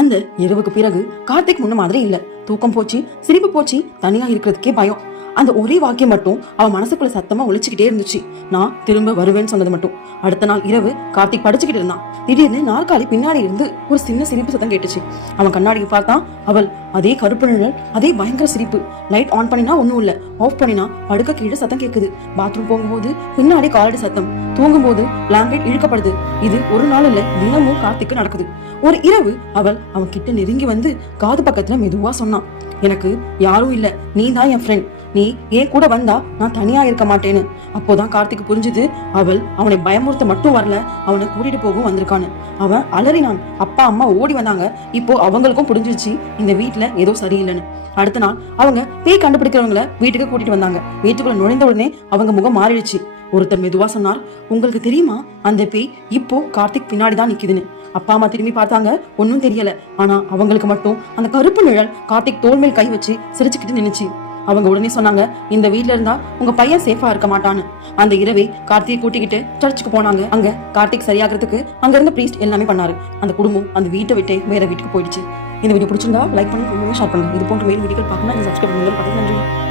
அந்த இரவுக்கு பிறகு கார்த்திக் முன்ன மாதிரி இல்ல. தூக்கம் போச்சு, சிரிப்பு போச்சு, தனியா இருக்கிறதுக்கே பயம். அந்த ஒரே வாக்கியம் மட்டும் அவன் மனசுக்குள்ள சத்தமா ஒழிச்சுக்கிட்டே இருந்துச்சு. நான் திரும்ப வருவேன்னு சொன்னது மட்டும். அடுத்த நாள் இரவு கார்த்திக் படிச்சுக்கிட்டு இருந்தான். திடீர்னு நாற்காலி பின்னாடி இருந்து ஒரு சின்ன சிரிப்பு சத்தம் கேட்டுச்சு. அவன் கண்ணாடியை பார்த்தான். அவள் அதே கருப்பு நிழல், அதே பயங்கர சிரிப்பு. லைட் ஆன் பண்ணினா ஒண்ணும் இல்ல, ஆஃப் பண்ணினா படுக்க கீழே சத்தம் கேக்குது. பாத்ரூம் போகும்போது பின்னாடி காலடி சத்தம், தூங்கும் போது பிளாங்கெட் இழுக்கப்படுது. இது ஒரு நாள் இல்ல, தினமும் கார்த்திக்கு நடக்குது. ஒரு இரவு அவன் கிட்ட நெருங்கி வந்து காது பக்கத்துல மெதுவா சொன்னான், எனக்கு யாரும் இல்ல, நீ தான் என் ஃப்ரெண்ட். நீ ஏன் கூட வந்தா நான் தனியா இருக்க மாட்டேன்னு. அப்போதான் கார்த்திக் புரிஞ்சுது, அவனை பயமுறுத்த மட்டும் வரல, அவனை கூட்டிட்டு போகவும் வந்திருக்கான்னு. அவன் அலறினான். அப்பா அம்மா ஓடி வந்தாங்க. இப்போ அவங்களுக்கும் புரிஞ்சிருச்சு இந்த வீட்டுல ஏதோ சரியில்லைன்னு. அடுத்த நாள் அவங்க பேய் கண்டுபிடிக்கிறவங்கள வீட்டுக்கு கூட்டிட்டு வந்தாங்க. வீட்டுக்குள்ள நுழைந்த உடனே அவங்க முகம் மாறிடுச்சு. ஒருத்தர் மெதுவா சொன்னார், உங்களுக்கு தெரியுமா அந்த பேய் இப்போ கார்த்திக் பின்னாடிதான் நிக்குதுன்னு. அப்பா அம்மா திரும்பி பார்த்தாங்க, ஒன்னும் தெரியல. ஆனா அவங்களுக்கு மட்டும் அந்த கருப்பு நிழல் கார்த்திக் தோள் மேல் கை வச்சு சிரிச்சுக்கிட்டு நின்னுச்சு. அவங்க உடனே சொன்னாங்க, இந்த வீட்ல இருந்தா உங்க பையன் சேஃபா இருக்க மாட்டான்னு. அந்த இரவே கார்த்திகை கூட்டிக்கிட்டு சர்ச்சுக்கு போனாங்க. அங்க கார்த்திக் சரியாகிறதுக்கு அங்க இருந்த பிரீஸ்ட் எல்லாமே பண்ணாரு. அந்த குடும்பம் அந்த வீட்டை விட்டு வேற வீட்டுக்கு போயிடுச்சு. இந்த வீடியோ பிடிச்சிருந்தா லைக் பண்ணி ஷேர் பண்ணுங்க. இது போன்ற மேல் வீடியோக்கள் பார்க்கணும். சப்ஸ்கிரைப் பண்ணுங்க. நன்றி.